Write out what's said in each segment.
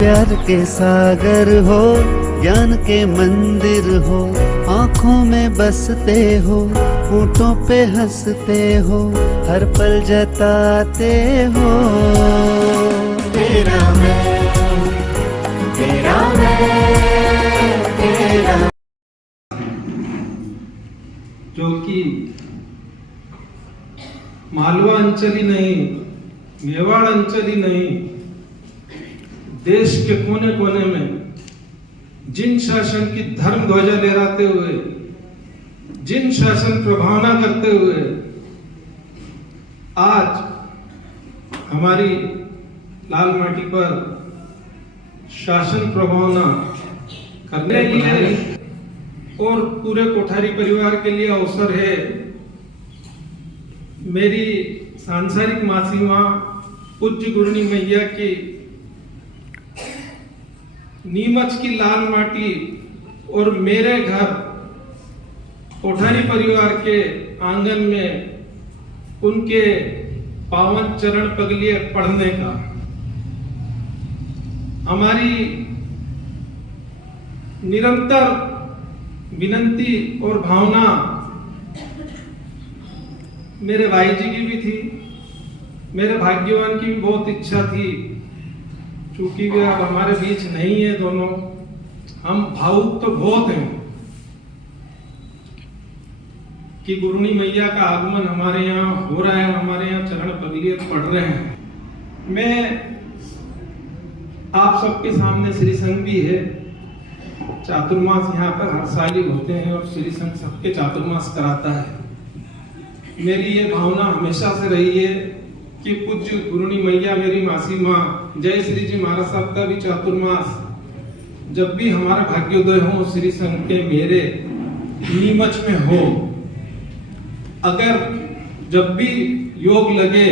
प्यार के सागर हो, ज्ञान के मंदिर हो, आँखों में बसते हो, होठों पे हंसते हो, हर पल जताते हो। तेरा मैं, तेरा मैं, तेरा। जो कि मालवा अंचल ही नहीं, मेवाड़ अंचल ही नहीं, देश के कोने कोने में जिन शासन की धर्म ध्वजा लहराते हुए, जिन शासन प्रभावना करते हुए आज हमारी लाल माटी पर शासन प्रभावना करने के लिए और पूरे कोठारी परिवार के लिए अवसर है। मेरी सांसारिक मासी माँ पूज्य गुरुनी मैया की नीमच की लाल माटी और मेरे घर कोठारी परिवार के आंगन में उनके पावन चरण पगलिए पढ़ने का हमारी निरंतर विनंती और भावना मेरे भाई जी की भी थी, मेरे भाग्यवान की भी बहुत इच्छा थी। चूंकि वे अब हमारे बीच नहीं है दोनों, हम भावुक तो बहुत हैं कि गुरुनी मैया का आगमन हमारे यहाँ हो रहा है, हमारे यहाँ चरण पगलिए पढ़ रहे हैं। मैं आप सबके सामने श्री संघ भी है, चातुर्मास यहाँ पर हर साल ही होते हैं और श्री संघ सबके चातुर्मास कराता है। मेरी ये भावना हमेशा से रही है कि पूज्य गुरुनी मैया मेरी मासी माँ जय श्री जी महाराज साहब का भी चातुर्मास जब भी हमारा भाग्योदय हो श्री संघ के मेरे नीमच में हो, अगर जब भी योग लगे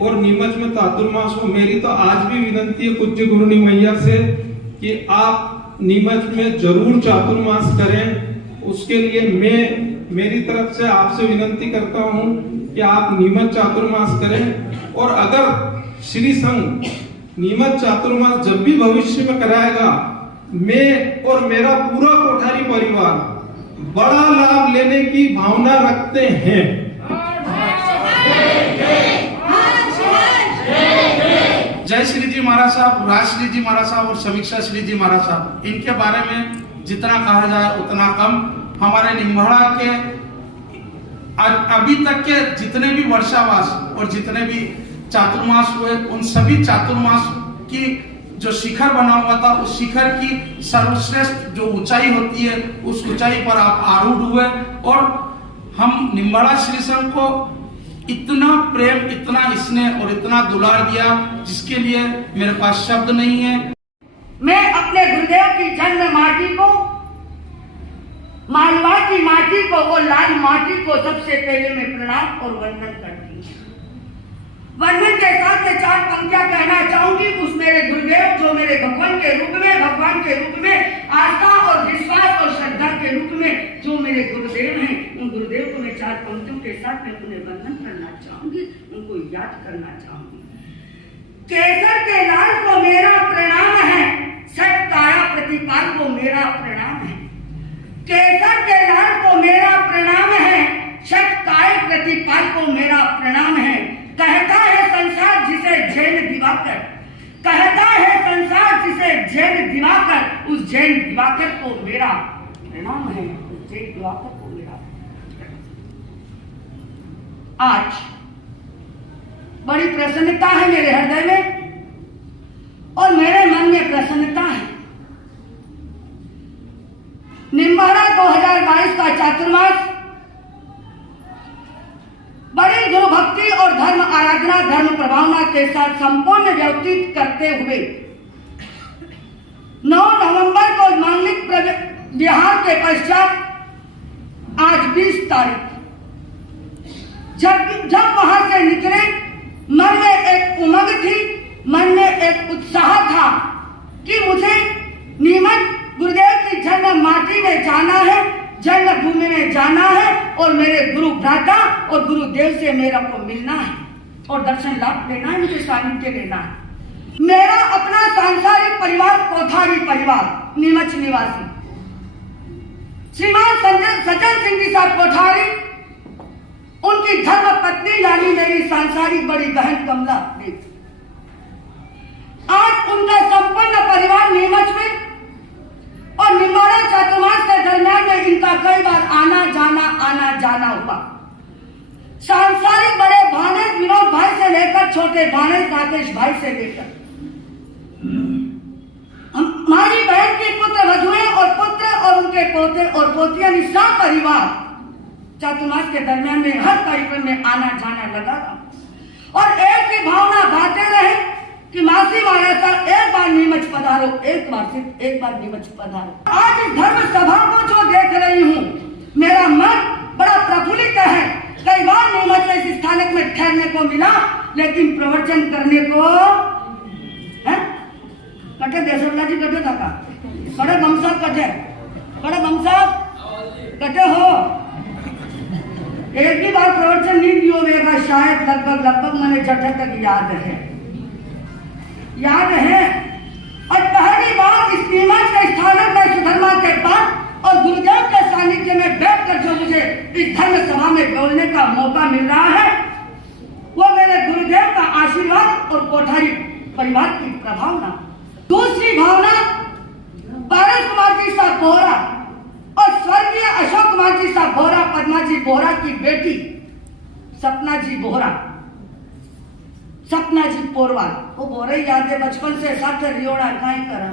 और नीमच में चातुर्मास हो, मेरी तो आज भी विनंती है पूज्य गुरुनी मैया से कि आप नीमच में जरूर चातुर्मास करें। उसके लिए मैं मेरी तरफ से आपसे विनंती करता हूं कि आप नीमच चातुर्मास करें। और अगर श्री संघ नीमच चातुर्मास जब भी भविष्य में कराएगा, मैं और मेरा पूरा कोठारी परिवार बड़ा लाभ लेने की भावना रखते हैं। जय श्री जी महाराज साहब, राज श्री जी महाराज साहब और समीक्षा श्री जी महाराज साहब, इनके बारे में जितना कहा जाए उतना कम। हमारे निम्बाड़ा के अभी तक के जितने भी वर्षावास और जितने भी चातुर्मास हुए, उन सभी चातुर्मास की जो शिखर बना हुआ था, उस शिखर की सर्वश्रेष्ठ जो ऊंचाई होती है, उस ऊंचाई पर आप आरूढ़ हुए और हम निम्बाड़ा श्री संघ को इतना प्रेम, इतना स्नेह और इतना दुलार दिया, जिसके लिए मेरे पास शब्द नहीं है। मैं अपने गुरुदेव की जन्म माटी को, मालवा की माटी को और लाल माटी को सबसे पहले मैं प्रणाम और वंदन करती हूँ। वंदन के साथ मैं चार पंक्तियां कहना चाहूंगी। उस मेरे गुरुदेव जो मेरे भगवान के रूप में आस्था और विश्वास और श्रद्धा के रूप में जो मेरे गुरुदेव हैं, उन गुरुदेव को मैं चार पंक्तियों के साथ मैं उन्हें वंदन करना चाहूंगी, उनको याद करना चाहूंगी। केसर के लाल को मेरा प्रणाम है, सत काया प्रतिपाल को मेरा प्रणाम है। केसर के लाल को मेरा प्रणाम है, सत काय प्रतिपाल को मेरा प्रणाम है। कहता है संसार जिसे जैन दिवाकर, कहता है संसार जिसे जैन दिवाकर, उस जैन दिवाकर को मेरा प्रणाम है, उस जैन दिवाकर को मेरा। आज बड़ी प्रसन्नता है मेरे हृदय में और मेरे मन में प्रसन्नता है। निम्बाड़ा 2022 का चातुर्मास बड़ी गुरु भक्ति और धर्म आराधना, धर्म प्रभावना के साथ संपूर्ण व्यतीत करते हुए 9 नवंबर को मांगलिक विहार के पश्चात आज 20 तारीख जब वहां से निकले, मन में एक उमंग थी, मन में एक उत्साह था कि मुझे नीमच गुरुदेव की जन्म माटी में जाना है, जन्मभूमि में जाना है और मेरे गुरु भ्राता और गुरुदेव से मेरा को मिलना है और दर्शन लाभ लेना है, मुझे सानिध्य लेना है। मेरा अपना परिवार कोठारी परिवार नीमच निवासी श्रीमान सज्जन सिंह जी साहब कोठारी, उनकी धर्म पत्नी यानी मेरी सांसारिक बड़ी बहन कमला देवी। आज उनका संपन्न परिवार नीमच में और निम्बाड़ा चातुर्मास के दरमियान में इनका कई बार आना जाना हुआ। सांसारिक बड़े भाने विनोद भाई से लेकर छोटे भाने राकेश भाई से लेकर हमारी बहन की पुत्र वधुएं और पुत्र और उनके पोते और पोतियां निशा परिवार चातुर्मास के दरमियान में हर कार्यक्रम में आना जाना लगा था और एक ही भावना बातें रहे कि मासी महाराज साहब एक बार नीमच पधारो, एक बार नीमच पधारो। आज इस धर्म सभा को जो देख रही हूँ, मेरा मन बड़ा प्रफुल्लित है। कई बार नीमच में इस स्थानक में ठहरने को मिला, लेकिन प्रवचन करने को कटे देसरला जी कटे था बड़े बमसाब कटे हो। एक ही बार प्रवचन नहीं दियो मेरा, शायद लगभग मैंने जठे तक याद है। और पहली बार इस नीमच के स्थानक में सुधर्मा के बाद और गुरुदेव के सानिध्य में बैठकर जो मुझे इस धर्म सभा में बोलने का मौका मिल रहा है, वो मेरे गुरुदेव का आशीर्वाद और कोठारी परिवार की प्रभावना। दूसरी भावना पारस कुमार जी साहब बोहरा और स्वर्गीय अशोक कुमार जी साहब बोहरा, पद्मा जी बोहरा की बेटी सपना जी बोहरा, सपना जी पोरवाल, वो बोरे याद है बचपन से साथ रियोड़ा काई करा।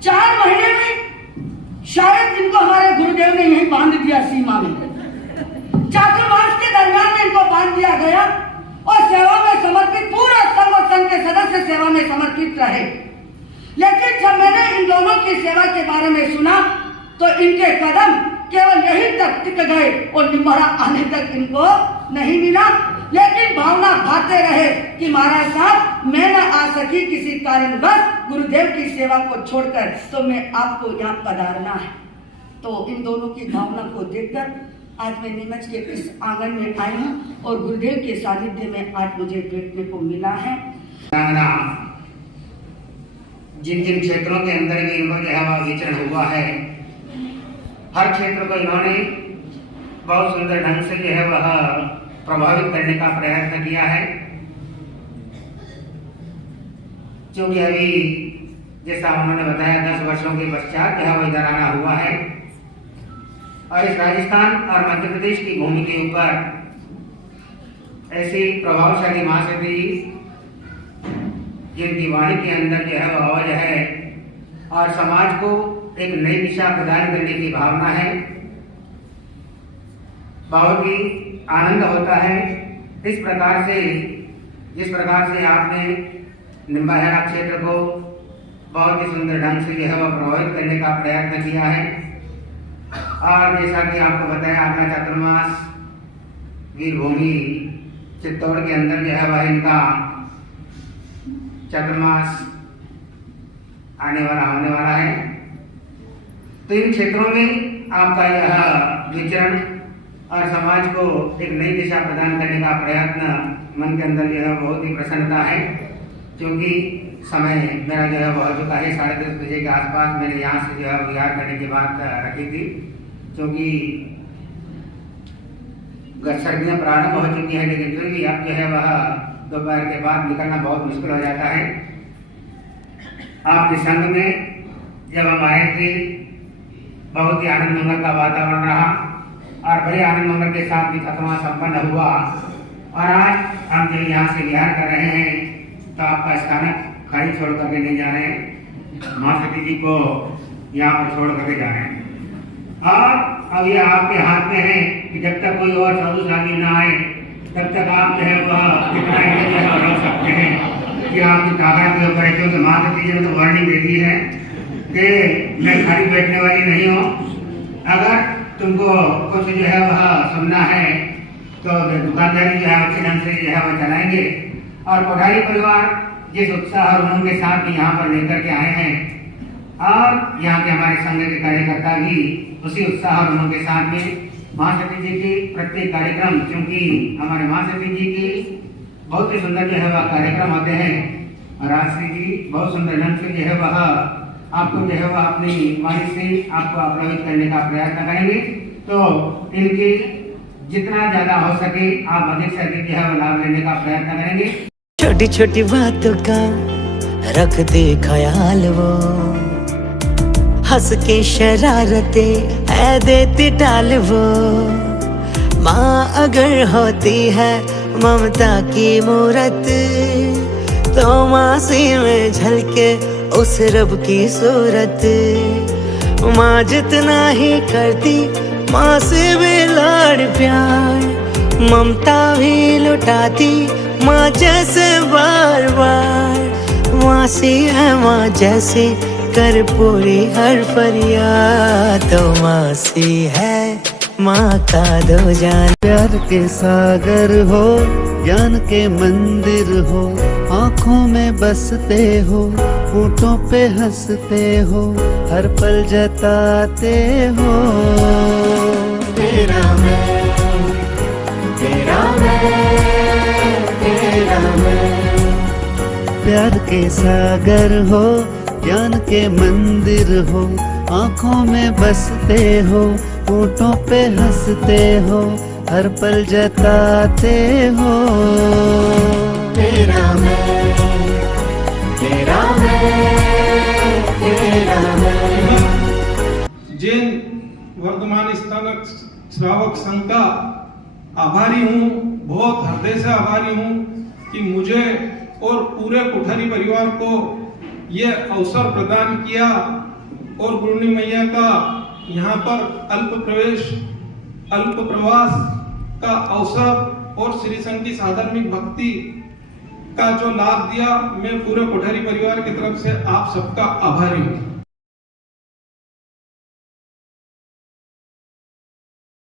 4 महीने में शायद इनको हमारे गुरुदेव ने यही बांध दिया सीमा में। चातुर्मास के दरमियान में इनको बांध दिया गया और सेवा में समर्पित, पूरा संघ और संघ के सदस्य सेवा में समर्पित रहे। लेकिन जब मैंने इन दोनों की सेवा के बारे में सुना तो इनके कदम केवल यही तक टिक गए और निम्बाड़ा आने तक इनको नहीं मिला। लेकिन भावना भाते रहे कि महाराज साहब मैं न आ सकी किसी कारणवश गुरुदेव की सेवा को छोड़कर, तो मैं आपको यहाँ पधारना है। तो इन दोनों की भावना को देखकर आज मैं नीमच के इस आंगन में आई हूँ और गुरुदेव के सानिध्य में आज मुझे बैठने को मिला है। जिन जिन क्षेत्रों के अंदर भी इनका विचरण हुआ है, हर क्षेत्र को इन्होंने बहुत सुंदर ढंग से जो है वह प्रभावित करने का प्रयत्न किया है। क्योंकि अभी जैसा उन्होंने बताया 10 वर्षों के पश्चात जो है वह इधर आना हुआ है और इस राजस्थान और मध्य प्रदेश की भूमि के ऊपर ऐसी प्रभावशाली महाशक्ति जिनकी वाणी के अंदर जो है वह आवाज है और समाज को एक नई दिशा प्रदान करने की भावना है। बहुत ही आनंद होता है जिस प्रकार से आपने निम्बाहेड़ा क्षेत्र को बहुत ही सुंदर ढंग से जो है वह प्रभावित करने का प्रयत्न किया है। और जैसा कि आपको बताया, अपना चातुर्मास वीरभूमि चित्तौड़ के अंदर जो है वह इनका चातुर्मास होने वाला है। तो इन क्षेत्रों में आपका यह विचरण और समाज को एक नई दिशा प्रदान करने का प्रयत्न मन के अंदर जो है बहुत ही प्रसन्नता है। क्योंकि समय मेरा जो है वह हो चुका है, 10:30 बजे के आसपास मैंने यहाँ से जो है विहार करने की बात रखी थी। क्योंकि सर्दियाँ प्रारंभ हो चुकी है, लेकिन फिर भी अब जो है वह दोपहर के बाद निकलना बहुत मुश्किल हो जाता है। आपके संग में जब हम आए थे बहुत ही आनंद मंगल का वातावरण रहा और बड़े आनंद मंगल के साथ भी खत्मा संपन्न हुआ। और आज हम जब यहाँ से विहार कर रहे हैं तो आपका स्थानक खाली छोड़ करके नहीं जा रहे हैं, माँ सती जी को यहाँ पर छोड़ करके जा रहे हैं। और अब ये आपके हाथ में है कि जब तक कोई और सौभाग्यशाली ना आए तब तक आप जो है वह कितना रख सकते हैं कि आपकी ताकत के ऊपर। क्योंकि माँ सती जी ने तो वार्निंग दे दी है कि मैं खाली बैठने वाली नहीं हूँ, अगर तुमको कुछ जो है वह सुनना है तो दुकानदारी जो है अच्छे ढंग से जो है वह चलाएंगे। और कोठारी परिवार जिस उत्साह और उमंग के साथ भी यहाँ पर लेकर के आए हैं और यहाँ के हमारे संघ के कार्यकर्ता भी उसी उत्साह और उमंग के साथ में महासती जी की प्रत्येक कार्यक्रम, क्योंकि हमारे महासती जी की बहुत ही सुंदर जो है वह कार्यक्रम होते हैं, राजश्री जी बहुत सुंदर ढंग से जो है वह आपको जो है वह अपनी वाणी से आपको प्रभावित करने का प्रयत्न करेंगे। तो इनकी जितना ज्यादा हो सके आप अधिक से अधिक जो है वह लाभ लेने का प्रयत्न करेंगे। छोटी छोटी बातों का रख दे ख्याल वो, हंस के शरारते है देती टाल वो। माँ अगर होती है ममता की मूरत, तो मासी में झलके उस रब की सूरत। माँ जितना ही करती माँ से भी लाड़ प्यार, ममता भी लुटाती माँ जैसे बार बार। मासी है माँ जैसे कर पूरी हर फरियाद, तो मासी है माँ का दो जान। प्यार के सागर हो, ज्ञान के मंदिर हो, आँखों में बसते हो, होठों पे हंसते हो, हर पल जताते हो। तेरा मैं, तेरा मैं, तेरा मैं। प्यार के सागर हो, ज्ञान के मंदिर हो, आँखों में बसते हो, होठों पे हंसते हो, हर पल जताते हो। तेरा मैं, तेरा मैं, तेरा मैं। जैन वर्धमान स्थानक श्रावक संघ का आभारी हूँ, बहुत हृदय से आभारी हूँ कि मुझे और पूरे कोठारी परिवार को ये अवसर प्रदान किया और गुरुनी मैया का यहाँ पर अल्प प्रवास का अवसर और श्री संघ की साधार्मिक भक्ति का जो लाभ दिया, मैं पूरे कोठारी परिवार की तरफ से आप सबका आभारी हूँ।